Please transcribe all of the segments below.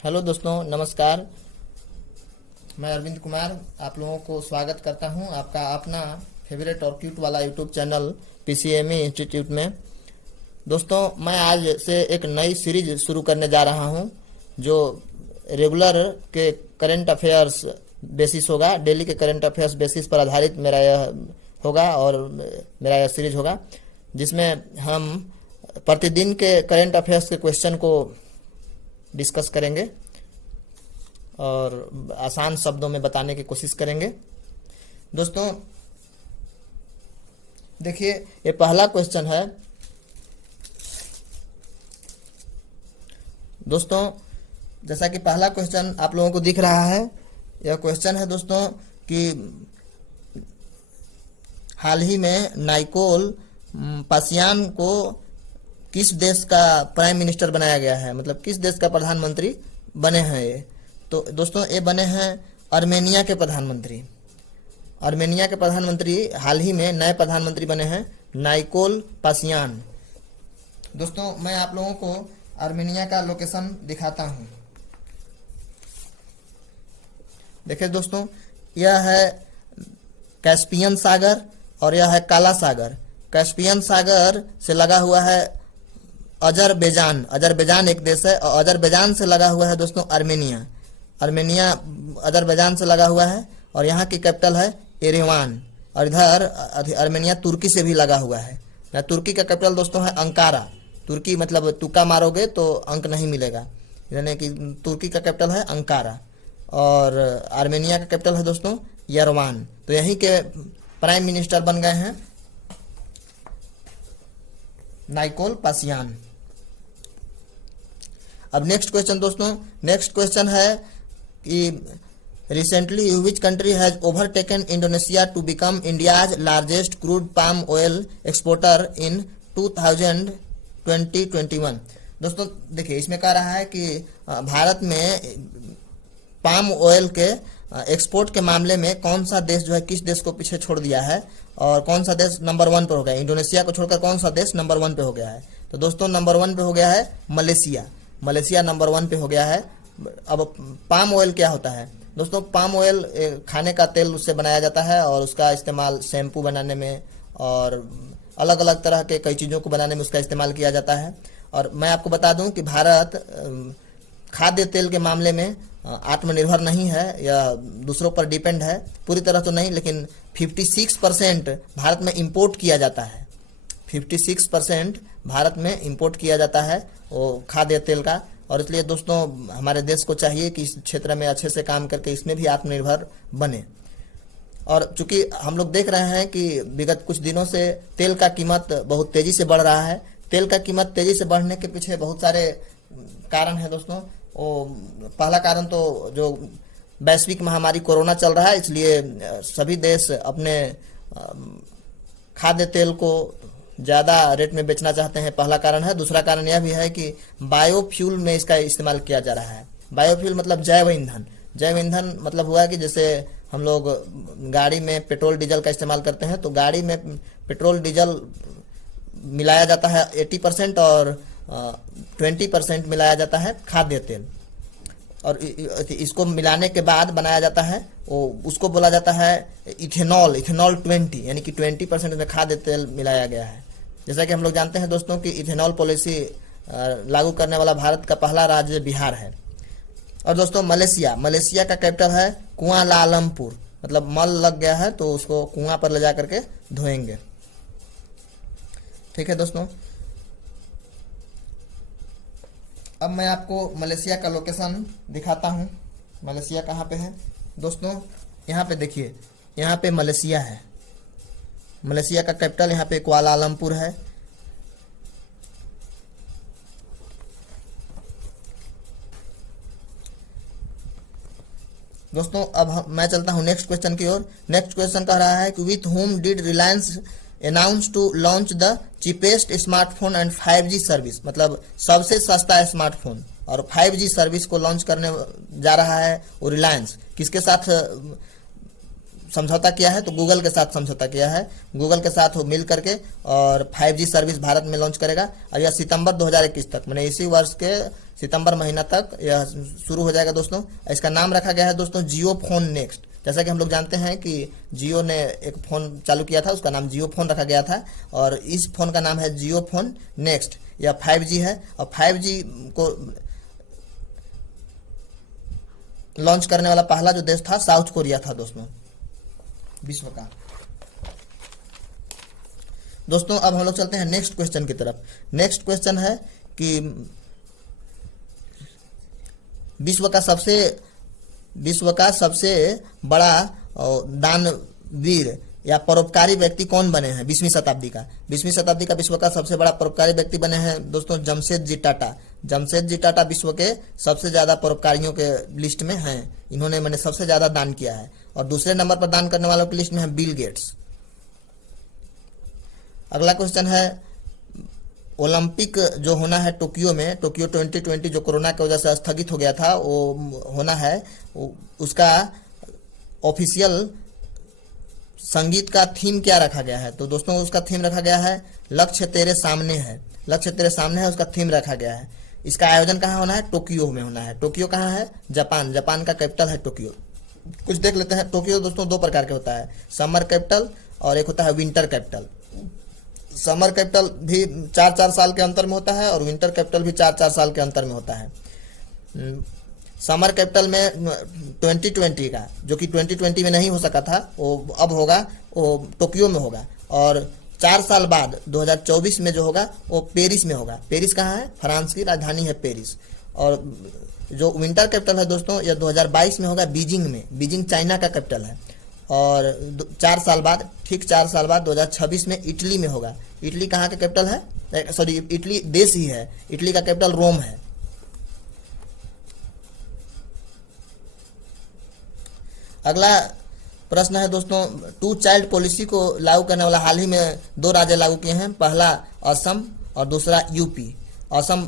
Hello दोस्तों, नमस्कार। मैं अरविंद कुमार आप लोगों को स्वागत करता हूं आपका अपना फेवरेट और क्यूट वाला यूट्यूब चैनल पीसीएमई इंस्टीट्यूट में। दोस्तों, मैं आज से एक नई सीरीज शुरू करने जा रहा हूं जो रेगुलर के करंट अफेयर्स बेसिस होगा। डेली के करंट अफेयर्स बेसिस पर आधारित मेरा यह होगा और मेरा यह सीरीज होगा जिसमें हम प्रतिदिन के करंट अफेयर्स के क्वेश्चन को डिस्कस करेंगे और आसान शब्दों में बताने की कोशिश करेंगे। दोस्तों देखिए, ये पहला क्वेश्चन है। दोस्तों, जैसा कि पहला क्वेश्चन आप लोगों को दिख रहा है, यह क्वेश्चन है दोस्तों कि हाल ही में नाइकोल पासियान को किस देश का प्राइम मिनिस्टर बनाया गया है, मतलब किस देश का प्रधानमंत्री बने हैं ये। तो दोस्तों, ये बने हैं आर्मेनिया के प्रधानमंत्री। आर्मेनिया के प्रधानमंत्री हाल ही में नए प्रधानमंत्री बने हैं, नाइकोल पासियान। दोस्तों, मैं आप लोगों को आर्मेनिया का लोकेशन दिखाता हूं। देखिए दोस्तों, यह है कैस्पियन सागर और यह है काला सागर। कैस्पियन सागर से लगा हुआ है अजरबैजान। अजरबैजान एक देश है और अजरबैजान से लगा हुआ है दोस्तों आर्मेनिया। आर्मेनिया अजरबैजान से लगा हुआ है और यहाँ की कैपिटल है एरेवान। और इधर आर्मेनिया तुर्की से भी लगा हुआ है। तुर्की का कैपिटल दोस्तों है अंकारा। तुर्की मतलब तुक्का मारोगे तो अंक नहीं मिलेगा, यानी कि तुर्की का कैपिटल है अंकारा और आर्मेनिया का कैपिटल है दोस्तों येरेवान। तो यहीं के प्राइम मिनिस्टर बन गए हैं नाइकोल पासियान। अब नेक्स्ट क्वेश्चन दोस्तों, नेक्स्ट क्वेश्चन है कि recently which country has overtaken Indonesia to become India's largest crude palm oil exporter in 2021। दोस्तों देखिए, इसमें कह रहा है कि भारत में पाम ऑयल के एक्सपोर्ट के मामले में कौन सा देश जो है किस देश को पीछे छोड़ दिया है और कौन सा देश नंबर 1 पर हो गया है। इंडोनेशिया को छोड़कर कौन सा देश नंबर 1 पे हो गया है। तो दोस्तों नंबर 1 पे हो गया है मलेशिया। मलेशिया नंबर 1 पे हो गया है। अब पाम ऑयल क्या होता है दोस्तों? पाम ऑयल खाने का तेल उससे बनाया जाता है और उसका इस्तेमाल शैम्पू बनाने में और अलग अलग तरह के कई चीज़ों को बनाने में उसका इस्तेमाल किया जाता है। और मैं आपको बता दूं कि भारत खाद्य तेल के मामले में आत्मनिर्भर नहीं है, या दूसरों पर डिपेंड है। पूरी तरह तो नहीं, लेकिन 56% भारत में इंपोर्ट किया जाता है। 56% भारत में इंपोर्ट किया जाता है वो खाद्य तेल का। और इसलिए दोस्तों हमारे देश को चाहिए कि इस क्षेत्र में अच्छे से काम करके इसमें भी आत्मनिर्भर बने। और चूंकि हम लोग देख रहे हैं कि विगत कुछ दिनों से तेल का कीमत बहुत तेजी से बढ़ रहा है। तेल का कीमत तेजी से बढ़ने के पीछे बहुत सारे कारण है दोस्तों। पहला कारण तो जो वैश्विक महामारी कोरोना चल रहा है, इसलिए सभी देश अपने खाद्य तेल को ज़्यादा रेट में बेचना चाहते हैं, पहला कारण है। दूसरा कारण यह भी है कि बायोफ्यूल में इसका इस्तेमाल किया जा रहा है। बायोफ्यूल मतलब जैव ईंधन। जैव ईंधन मतलब हुआ कि जैसे हम लोग गाड़ी में पेट्रोल डीजल का इस्तेमाल करते हैं, तो गाड़ी में पेट्रोल डीजल मिलाया जाता है 80% और 20% मिलाया जाता है खाद्य तेल। और इसको मिलाने के बाद बनाया जाता है उसको बोला जाता है इथेनॉल। इथेनॉल 20, यानी कि 20% में खाद्य तेल मिलाया गया है। जैसा कि हम लोग जानते हैं दोस्तों कि इथेनॉल पॉलिसी लागू करने वाला भारत का पहला राज्य बिहार है। और दोस्तों मलेशिया का कैपिटल है कुआलालंपुर। मतलब मल लग गया है तो उसको कुआं पर ले जा करके धोएंगे। ठीक है दोस्तों, अब मैं आपको मलेशिया का लोकेशन दिखाता हूँ। मलेशिया कहाँ पे है दोस्तों? यहाँ पे देखिए, यहाँ पे मलेशिया है। मलेशिया का कैपिटल यहाँ पे कुआलालंपुर है। दोस्तों अब मैं चलता हूँ नेक्स्ट क्वेश्चन की ओर। नेक्स्ट क्वेश्चन कह रहा है कि with whom did Reliance announce to launch the cheapest smartphone and 5G service. मतलब सबसे सस्ता स्मार्टफोन और 5G सर्विस को लॉन्च करने जा रहा है वो रिलायंस। किसके साथ समझौता किया है, तो गूगल के साथ समझौता किया है। गूगल के साथ वो मिल करके और 5G सर्विस भारत में लॉन्च करेगा और यह सितंबर 2021 तक, मैंने इसी वर्ष के सितंबर महीना तक यह शुरू हो जाएगा दोस्तों। इसका नाम रखा गया है दोस्तों जियो फोन नेक्स्ट। जैसा कि हम लोग जानते हैं कि जियो ने एक फ़ोन चालू किया था, उसका नाम जियो फोन रखा गया था, और इस फोन का नाम है जियो फोन नेक्स्ट। यह 5G है और 5G को लॉन्च करने वाला पहला जो देश था साउथ कोरिया था दोस्तों, विश्व का। दोस्तों अब हम लोग चलते हैं नेक्स्ट क्वेश्चन की तरफ। नेक्स्ट क्वेश्चन है कि विश्व का सबसे बड़ा दानवीर या परोपकारी व्यक्ति कौन बने हैं 20वीं शताब्दी का? 20वीं शताब्दी का विश्व का सबसे बड़ा परोपकारी व्यक्ति बने हैं दोस्तों जमशेदजी टाटा। जमशेदजी टाटा विश्व के सबसे ज्यादा परोपकारियों के लिस्ट में हैं। इन्होंने मैंने सबसे ज्यादा दान किया है। और दूसरे नंबर पर दान करने वालों की लिस्ट में है बिल गेट्स। अगला क्वेश्चन है ओलंपिक जो होना है टोक्यो में, टोक्यो 2020 जो कोरोना की वजह से स्थगित हो गया था, वो होना है, उसका ऑफिशियल संगीत का थीम क्या रखा गया है? तो दोस्तों उसका थीम रखा गया है लक्ष्य तेरे सामने है। लक्ष्य तेरे सामने है, उसका थीम रखा गया है। इसका आयोजन कहाँ होना है? टोक्यो में होना है। टोक्यो कहाँ है? जापान। जापान का कैपिटल है टोक्यो। कुछ देख लेते हैं। टोक्यो दोस्तों दो प्रकार के होता है, समर कैपिटल और एक होता है विंटर कैपिटल। समर कैपिटल भी 4-4 साल के अंतर में होता है और विंटर कैपिटल भी 4-4 साल के अंतर में होता है। समर कैपिटल में 2020 का, जो कि 2020 में नहीं हो सका था, वो अब होगा, वो टोक्यो में होगा। और 4 साल बाद 2024 में जो होगा वो पेरिस में होगा। पेरिस कहाँ है? फ्रांस की राजधानी है पेरिस। और जो विंटर कैपिटल है दोस्तों यह 2022 में होगा बीजिंग में। बीजिंग चाइना का कैपिटल है। और 4 साल बाद, ठीक 4 साल बाद 2026 में इटली में होगा। इटली कहाँ का कैपिटल है? सॉरी, इटली देश ही है। इटली का कैपिटल रोम है। अगला प्रश्न है दोस्तों, 2 चाइल्ड पॉलिसी को लागू करने वाला हाल ही में 2 राज्य लागू किए हैं। पहला असम और दूसरा यूपी। असम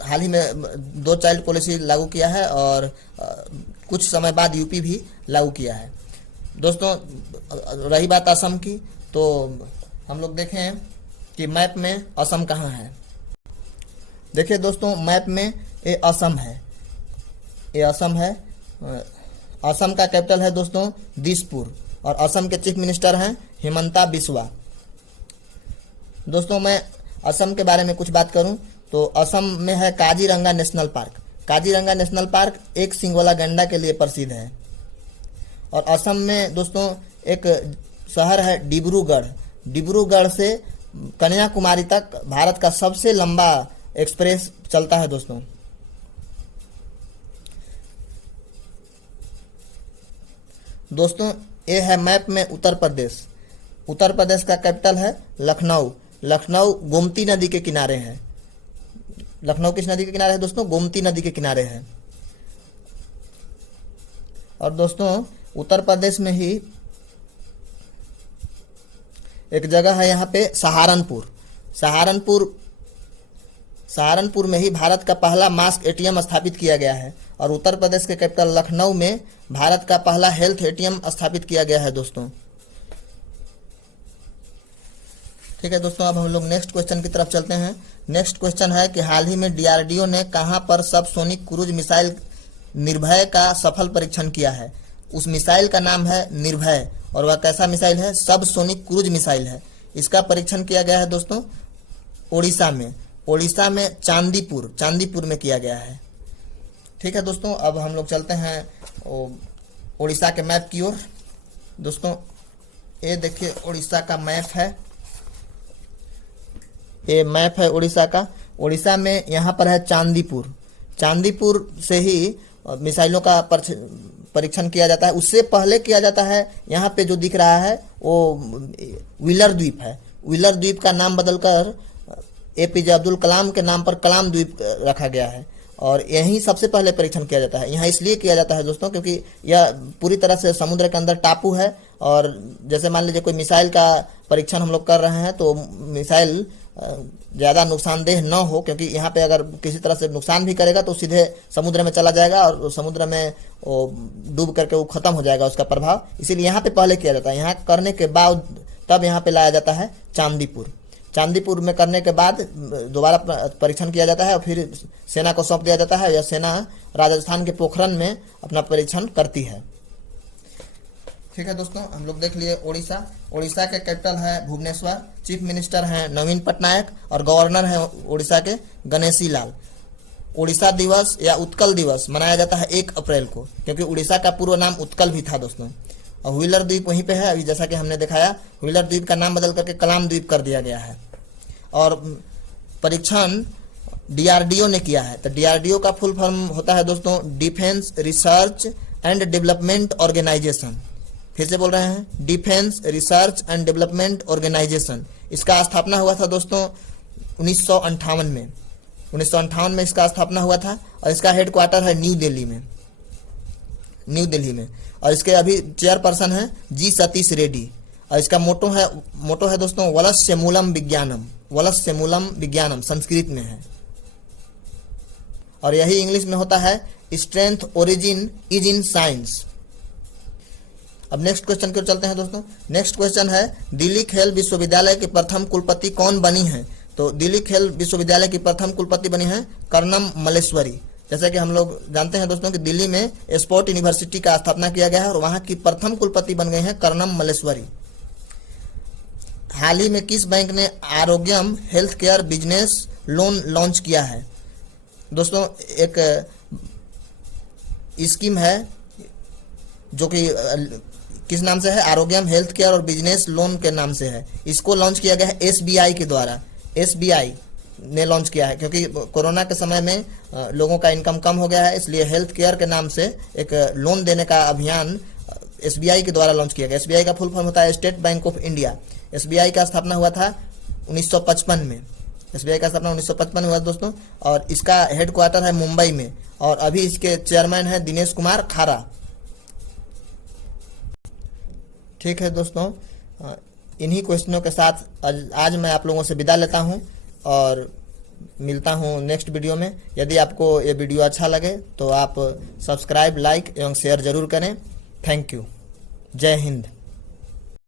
हाल ही में 2 चाइल्ड पॉलिसी लागू किया है और कुछ समय बाद यूपी भी लागू किया है। दोस्तों रही बात असम की, तो हम लोग देखें कि मैप में असम कहाँ है। देखिए दोस्तों मैप में ये असम है, ये असम है। असम का कैपिटल है दोस्तों दिसपुर और असम के चीफ मिनिस्टर हैं हिमंता बिस्वा। दोस्तों मैं असम के बारे में कुछ बात करूं तो असम में है Kaziranga national park. Kaziranga national park एक सींग वाला गैंडा के लिए प्रसिद्ध है। और असम में दोस्तों एक शहर है डिब्रूगढ़। डिब्रूगढ़ से कन्याकुमारी तक भारत का सबसे लंबा एक्सप्रेस चलता है दोस्तों। दोस्तों ये है मैप में उत्तर प्रदेश। उत्तर प्रदेश का कैपिटल है लखनऊ। लखनऊ गोमती नदी के किनारे है। लखनऊ किस नदी के किनारे है दोस्तों? गोमती नदी के किनारे है। और दोस्तों उत्तर प्रदेश में ही एक जगह है यहाँ पे सहारनपुर। सहारनपुर में ही भारत का पहला मास्क एटीएम स्थापित किया गया है। और उत्तर प्रदेश के कैपिटल लखनऊ में भारत का पहला हेल्थ एटीएम स्थापित किया गया है दोस्तों। ठीक है दोस्तों, अब हम लोग नेक्स्ट क्वेश्चन की तरफ चलते हैं। नेक्स्ट क्वेश्चन है कि हाल ही में डीआरडीओ ने कहां पर सबसोनिक क्रूज मिसाइल निर्भय का सफल परीक्षण किया है? उस मिसाइल का नाम है निर्भय और वह कैसा मिसाइल है? सबसोनिक क्रूज मिसाइल है। इसका परीक्षण किया गया है दोस्तों ओडिशा में। ओडिशा में चांदीपुर में किया गया है। ठीक है दोस्तों, अब हम लोग चलते हैं ओडिशा के मैप की ओर। दोस्तों ये देखिए ओडिशा का मैप है, ये मैप है ओडिशा का। ओडिशा में यहाँ पर है चांदीपुर से ही मिसाइलों का परीक्षण किया जाता है। उससे पहले किया जाता है, यहाँ पे जो दिख रहा है वो व्हीलर द्वीप है। व्हीलर द्वीप का नाम बदलकर एपीजे अब्दुल कलाम के नाम पर कलाम द्वीप रखा गया है। और यहीं सबसे पहले परीक्षण किया जाता है। यहाँ इसलिए किया जाता है दोस्तों क्योंकि यह पूरी तरह से समुद्र के अंदर टापू है। और जैसे मान लीजिए कोई मिसाइल का परीक्षण हम लोग कर रहे हैं तो मिसाइल ज़्यादा नुकसानदेह न हो, क्योंकि यहाँ पे अगर किसी तरह से नुकसान भी करेगा तो सीधे समुद्र में चला जाएगा और समुद्र में वो डूब करके वो ख़त्म हो जाएगा उसका प्रभाव। इसीलिए यहाँ पे पहले किया जाता है। यहाँ करने के बाद तब यहाँ पे लाया जाता है चांदीपुर। चांदीपुर में करने के बाद दोबारा परीक्षण किया जाता है और फिर सेना को सौंप दिया जाता है। यह सेना राजस्थान के पोखरन में अपना परीक्षण करती है। ठीक है दोस्तों, हम लोग देख लिए उड़ीसा। उड़ीसा के कैपिटल है भुवनेश्वर, चीफ मिनिस्टर हैं नवीन पटनायक और गवर्नर हैं उड़ीसा के गणेशी लाल। उड़ीसा दिवस या उत्कल दिवस मनाया जाता है 1 अप्रैल को, क्योंकि उड़ीसा का पूर्व नाम उत्कल भी था दोस्तों। और व्हीलर द्वीप वहीं पे है, अभी जैसा कि हमने दिखाया व्हीलर द्वीप का नाम बदल करके कलाम द्वीप कर दिया गया है। और परीक्षण डीआरडीओ ने किया है। तो डीआरडीओ का फुल फॉर्म होता है दोस्तों Defence Research and Development Organisation. फिर से बोल रहे हैं, Defence Research and Development Organisation. इसका स्थापना हुआ था दोस्तों 1958 में। 1958 में इसका स्थापना हुआ था और इसका हेडक्वार्टर है न्यू दिल्ली में। और इसके अभी चेयरपर्सन है जी सतीश रेड्डी। और इसका मोटो है दोस्तों वलस्य मूलम विज्ञानम, संस्कृत में है। और यही इंग्लिश में होता है strength origin is in science. अब नेक्स्ट क्वेश्चन की ओर चलते हैं दोस्तों। नेक्स्ट क्वेश्चन है दिल्ली खेल विश्वविद्यालय की प्रथम कुलपति कौन बनी है? तो दिल्ली खेल विश्वविद्यालय की प्रथम कुलपति बनी है कर्णम मल्लेश्वरी। जैसा कि हम लोग जानते हैं दोस्तों कि दिल्ली में स्पोर्ट यूनिवर्सिटी का स्थापना किया गया है और वहां की प्रथम कुलपति बन गए हैं कर्णम मल्लेश्वरी। हाल ही में किस बैंक ने Arogyam health care business loan launch किया है? दोस्तों एक स्कीम है जो कि किस नाम से है? आरोग्यम हेल्थ केयर और बिजनेस लोन के नाम से है। इसको लॉन्च किया गया है एसबीआई के द्वारा। एसबीआई ने लॉन्च किया है क्योंकि कोरोना के समय में लोगों का इनकम कम हो गया है, इसलिए हेल्थ केयर के नाम से एक लोन देने का अभियान एसबीआई के द्वारा लॉन्च किया गया। एसबीआई का फुल फॉर्म होता है state bank of India. SBI का स्थापना हुआ था 1955 में। एसबीआई का स्थापना 1955 में हुआ दोस्तों और इसका हेडक्वार्टर है मुंबई में और अभी इसके चेयरमैन है दिनेश कुमार खारा। ठीक है दोस्तों, इन्हीं क्वेश्चनों के साथ आज मैं आप लोगों से विदा लेता हूं और मिलता हूं नेक्स्ट वीडियो में। यदि आपको ये वीडियो अच्छा लगे तो आप सब्सक्राइब, लाइक एवं शेयर जरूर करें। Thank you. जय हिंद।